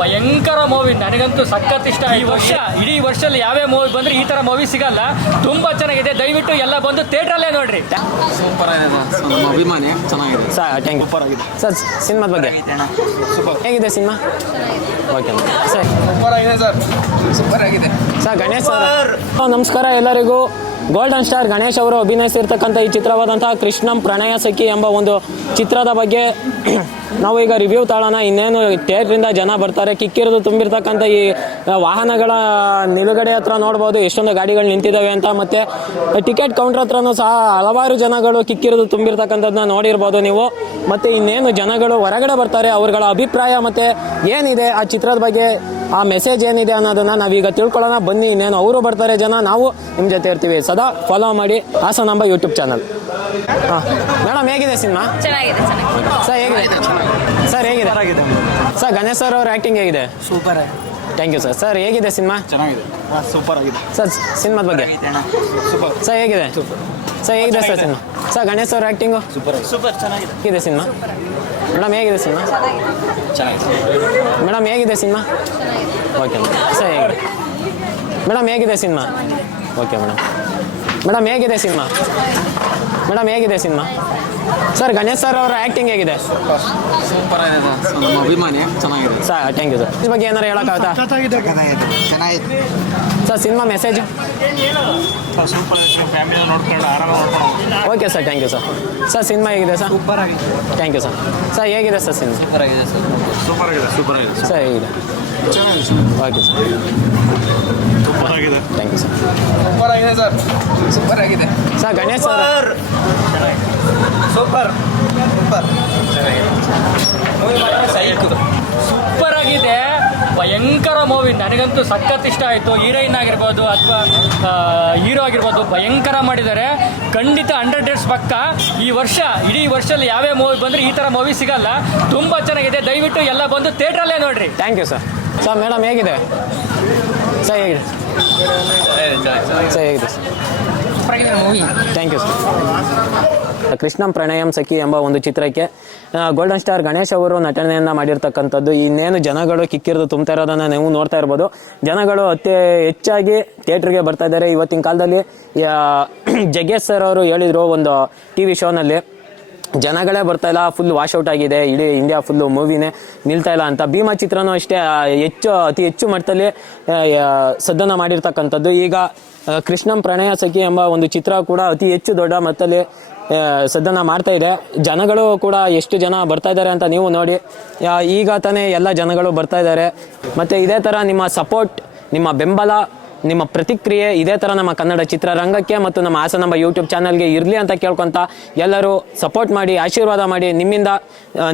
ಭಯಂಕರ ಮೂವಿ, ನನಗಂತೂ ಸಖತ್ ಇಷ್ಟ. ಇಡೀ ವರ್ಷದಲ್ಲಿ ಯಾವ್ಯಾವ ಮೂವಿ ಬಂದ್ರೆ ಈ ತರ ಮೂವಿ ಸಿಗಲ್ಲ. ತುಂಬಾ ಚೆನ್ನಾಗಿದೆ, ದಯವಿಟ್ಟು ಎಲ್ಲ ಬಂದು ಥಿಯೇಟ್ರಲ್ಲೇ ನೋಡ್ರಿ. ಸೂಪರ್ ಆಗಿದೆ, ನಮ್ಮ ಅಭಿಮಾನಿ ಚೆನ್ನಾಗಿದೆ ಸರ್. Thank you. ಸೂಪರ್ ಆಗಿದೆ ಸರ್, ಸಿನಿಮಾದ ಬಗ್ಗೆ ಹೇಗಿದೆ ಸಿನಿಮಾ? Okay sir. ಸೂಪರ್ ಆಗಿದೆ ಸರ್, ಸೂಪರ್ ಆಗಿದೆ ಸರ್. ಗಣೇಶ್ ಸರ್ ನಮಸ್ಕಾರ ಎಲ್ಲರಿಗೂ. ಗೋಲ್ಡನ್ ಸ್ಟಾರ್ ಗಣೇಶ್ ಅವರು ಅಭಿನಯಿಸಿರ್ತಕ್ಕಂಥ ಈ ಚಿತ್ರವಾದಂತಹ ಕೃಷ್ಣಂ ಪ್ರಣಯ ಸಖಿ ಎಂಬ ಒಂದು ಚಿತ್ರದ ಬಗ್ಗೆ ನಾವು ಈಗ ರಿವ್ಯೂ ತಾಳೋಣ. ಇನ್ನೇನು ಥಿಯೇಟ್ರಿಂದ ಜನ ಬರ್ತಾರೆ, ಕಿಕ್ಕಿರಿದು ತುಂಬಿರ್ತಕ್ಕಂಥ ಈ ವಾಹನಗಳ ನಿಲುಗಡೆ ಹತ್ರ ನೋಡ್ಬೋದು ಎಷ್ಟೊಂದು ಗಾಡಿಗಳು ನಿಂತಿದ್ದಾವೆ ಅಂತ. ಮತ್ತು ಟಿಕೆಟ್ ಕೌಂಟರ್ ಹತ್ರನೂ ಸಹ ಹಲವಾರು ಜನಗಳು ಕಿಕ್ಕಿರಿದು ತುಂಬಿರ್ತಕ್ಕಂಥದ್ದನ್ನ ನೋಡಿರ್ಬೋದು ನೀವು. ಮತ್ತು ಇನ್ನೇನು ಜನಗಳು ಹೊರಗಡೆ ಬರ್ತಾರೆ, ಅವ್ರಗಳ ಅಭಿಪ್ರಾಯ ಮತ್ತು ಏನಿದೆ ಆ ಚಿತ್ರದ ಬಗ್ಗೆ, ಆ ಮೆಸೇಜ್ ಏನಿದೆ ಅನ್ನೋದನ್ನು ನಾವೀಗ ತಿಳ್ಕೊಳ್ಳೋಣ ಬನ್ನಿ. ಇನ್ನೇನು ಅವರು ಬರ್ತಾರೆ ಜನ, ನಾವು ನಿಮ್ಮ ಜೊತೆ ಇರ್ತೀವಿ. ಸದಾ ಫಾಲೋ ಮಾಡಿ ಹಾಸನಾಂಬ ಯೂಟ್ಯೂಬ್ ಚಾನಲ್. ಹಾಂ ಮೇಡಮ್, ಹೇಗಿದೆ ಸಿನಿಮಾ? ಚೆನ್ನಾಗಿದೆ. ಸರ್ ಹೇಗಿದೆ? ಸರ್ ಹೇಗಿದೆ? ಸರ್ ಗಣೇಶ್ ಸರ್ ಅವ್ರ ಆ್ಯಕ್ಟಿಂಗ್ ಹೇಗಿದೆ? Super thank you sir. Sir ಹೇಗಿದೆ ಸಿನಿಮಾ? ಚೆನ್ನಾಗಿದೆ, ಸೂಪರ್ ಆಗಿದೆ ಸರ್. ಸಿನಿಮಾದ ಬಗ್ಗೆ ಸೂಪರ್ ಸರ್ ಹೇಗಿದೆ? ಸರ್ ಹೇಗಿದೆ ಸರ್ ಸಿನಿಮಾ? ಸರ್ ಗಣೇಶ್ ಅವ್ರ ಆ್ಯಕ್ಟಿಂಗು ಸೂಪರ್ ಚೆನ್ನಾಗಿದೆ. ಹೇಗಿದೆ ಸಿನಿಮಾ? ಮೇಡಮ್ ಹೇಗಿದೆ ಸಿನಿಮಾ? ಮೇಡಮ್ ಹೇಗಿದೆ ಸಿನಿಮಾ? Okay madam. ಸರ್ ಹೇಗಿದೆ ಮೇಡಮ್? ಹೇಗಿದೆ ಸಿನಿಮಾ? Okay madam. ಮೇಡಮ್ ಹೇಗಿದೆ ಸಿನಿಮಾ? ಮೇಡಮ್ ಹೇಗಿದೆ ಸಿನಿಮಾ? ಸರ್ ಗಣೇಶ್ ಸರ್ ಅವರ ಆ್ಯಕ್ಟಿಂಗ್ ಹೇಗಿದೆ? ಸೂಪರ್ ಆಗಿದೆ, ನಮ್ಮ ಅಭಿಮಾನಿ ಚೆನ್ನಾಗಿದೆ ಸರ್. Thank you sir. ಇದ್ರ ಬಗ್ಗೆ ಏನಾರು ಹೇಳೋಕ್ಕಾಗತ್ತಾ? ಚೆನ್ನಾಗಿದೆ sir cinema message? Super family ನೋಡ್ಕೊಂಡು ಆರಾಮಾಗಿ okay sir, thank you sir. Sir cinema ಹೇಗಿದೆ ಸರ್? ಸೂಪರ್ ಆಗಿದೆ. Thank you sir. ಸರ್ ಹೇಗಿದೆ ಸರ್ ಸಿನಿಮಾ? ಸೂಪರ್ ಆಗಿದೆ ಸರ್, ಸೂಪರ್ ಆಗಿದೆ, ಸೂಪರ್ ಆಗಿದೆ ಸರ್ ಹೇಗಿದೆ? ಚೆನ್ನಾಗಿದೆ, ಓಕೆ ಸರ್, ಸೂಪರ್ ಆಗಿದೆ. Thank you sir. ಸೂಪರ್ ಆಗಿದೆ ಸರ್, ಸೂಪರ್ ಆಗಿದೆ. Sir Ganesh sir super super super ಆಗಿದೆ, ಭಯಂಕರ ಮೂವಿ, ನನಗಂತೂ ಸಖತ್ ಇಷ್ಟ ಆಯಿತು. ಹೀರೋಯಿನ್ ಆಗಿರ್ಬೋದು ಅಥವಾ ಹೀರೋ ಆಗಿರ್ಬೋದು, ಭಯಂಕರ ಮಾಡಿದ್ದಾರೆ. ಖಂಡಿತ 100 ಡೇಸ್ ಪಕ್ಕ ಈ ವರ್ಷ, ಇಡೀ ವರ್ಷದಲ್ಲಿ ಯಾವ್ಯಾವ ಮೂವಿ ಬಂದರೆ ಈ ಥರ ಮೂವಿ ಸಿಗಲ್ಲ. ತುಂಬ ಚೆನ್ನಾಗಿದೆ, ದಯವಿಟ್ಟು ಎಲ್ಲ ಬಂದು ಥಿಯೇಟ್ರಲ್ಲೇ ನೋಡ್ರಿ. Thank you sir. Sir madam ಹೇಗಿದೆ? ಸರ್ ಹೇಗಿದೆ? ಸರ್ ಹೇಗಿದೆ sir? Movie thank you sir. Krishnam Pranaya ಸಖಿ ಎಂಬ ಒಂದು ಚಿತ್ರಕ್ಕೆ ಗೋಲ್ಡನ್ ಸ್ಟಾರ್ ಗಣೇಶ್ ಅವರು ನಟನೆಯನ್ನು ಮಾಡಿರ್ತಕ್ಕಂಥದ್ದು. ಇನ್ನೇನು ಜನಗಳು ಕಿಕ್ಕಿರಿದು ತುಂಬ್ತಾ ಇರೋದನ್ನು ನೀವು ನೋಡ್ತಾ ಇರ್ಬೋದು. ಜನಗಳು ಅತಿ ಹೆಚ್ಚಾಗಿ ಥಿಯೇಟ್ರಿಗೆ ಬರ್ತಾ ಇದ್ದಾರೆ. ಇವತ್ತಿನ ಕಾಲದಲ್ಲಿ ಜಗ್ಗೇಶ್ ಸರ್ ಅವರು ಹೇಳಿದರು ಒಂದು TV ಶೋನಲ್ಲಿ, ಜನಗಳೇ ಬರ್ತಾ ಇಲ್ಲ, ಫುಲ್ ವಾಶ್ಔಟ್ ಆಗಿದೆ, ಇಡೀ ಇಂಡಿಯಾ ಫುಲ್ಲು ಮೂವಿನೇ ನಿಲ್ತಾ ಇಲ್ಲ ಅಂತ. ಭೀಮಾ ಚಿತ್ರನೂ ಅಷ್ಟೇ ಅತಿ ಹೆಚ್ಚು ಮಟ್ಟದಲ್ಲಿ ಸದ್ದನ್ನು ಮಾಡಿರ್ತಕ್ಕಂಥದ್ದು. ಈಗ ಕೃಷ್ಣಂ ಪ್ರಣಯ ಸಖಿ ಎಂಬ ಒಂದು ಚಿತ್ರ ಕೂಡ ಅತಿ ಹೆಚ್ಚು ದೊಡ್ಡ ಮಟ್ಟದಲ್ಲಿ ಸದ್ದನ್ನು ಮಾಡ್ತಾ ಇದೆ. ಜನಗಳು ಕೂಡ ಎಷ್ಟು ಜನ ಬರ್ತಾ ಇದ್ದಾರೆ ಅಂತ ನೀವು ನೋಡಿ. ಈಗ ತಾನೇ ಎಲ್ಲ ಜನಗಳು ಬರ್ತಾ ಇದ್ದಾರೆ. ಮತ್ತು ಇದೇ ಥರ ನಿಮ್ಮ ಸಪೋರ್ಟ್, ನಿಮ್ಮ ಬೆಂಬಲ, ನಿಮ್ಮ ಪ್ರತಿಕ್ರಿಯೆ ಇದೇ ಥರ ನಮ್ಮ ಕನ್ನಡ ಚಿತ್ರರಂಗಕ್ಕೆ ಮತ್ತು ನಮ್ಮ ಹಾಸನಾಂಬ ಯೂಟ್ಯೂಬ್ ಚಾನಲ್ಗೆ ಇರಲಿ ಅಂತ ಕೇಳ್ಕೊತ ಎಲ್ಲರೂ ಸಪೋರ್ಟ್ ಮಾಡಿ, ಆಶೀರ್ವಾದ ಮಾಡಿ. ನಿಮ್ಮಿಂದ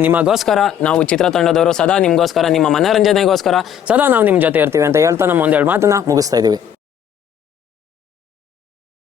ನಿಮಗೋಸ್ಕರ ನಾವು ಚಿತ್ರತಂಡದವರು ಸದಾ ನಿಮಗೋಸ್ಕರ, ನಿಮ್ಮ ಮನೋರಂಜನೆಗೋಸ್ಕರ ಸದಾ ನಾವು ನಿಮ್ಮ ಜೊತೆ ಇರ್ತೀವಿ ಅಂತ ಹೇಳ್ತಾ ನಮ್ಮ ಒಂದೆರಡು ಮಾತನ್ನು ಮುಗಿಸ್ತಾ ಇದ್ದೀವಿ.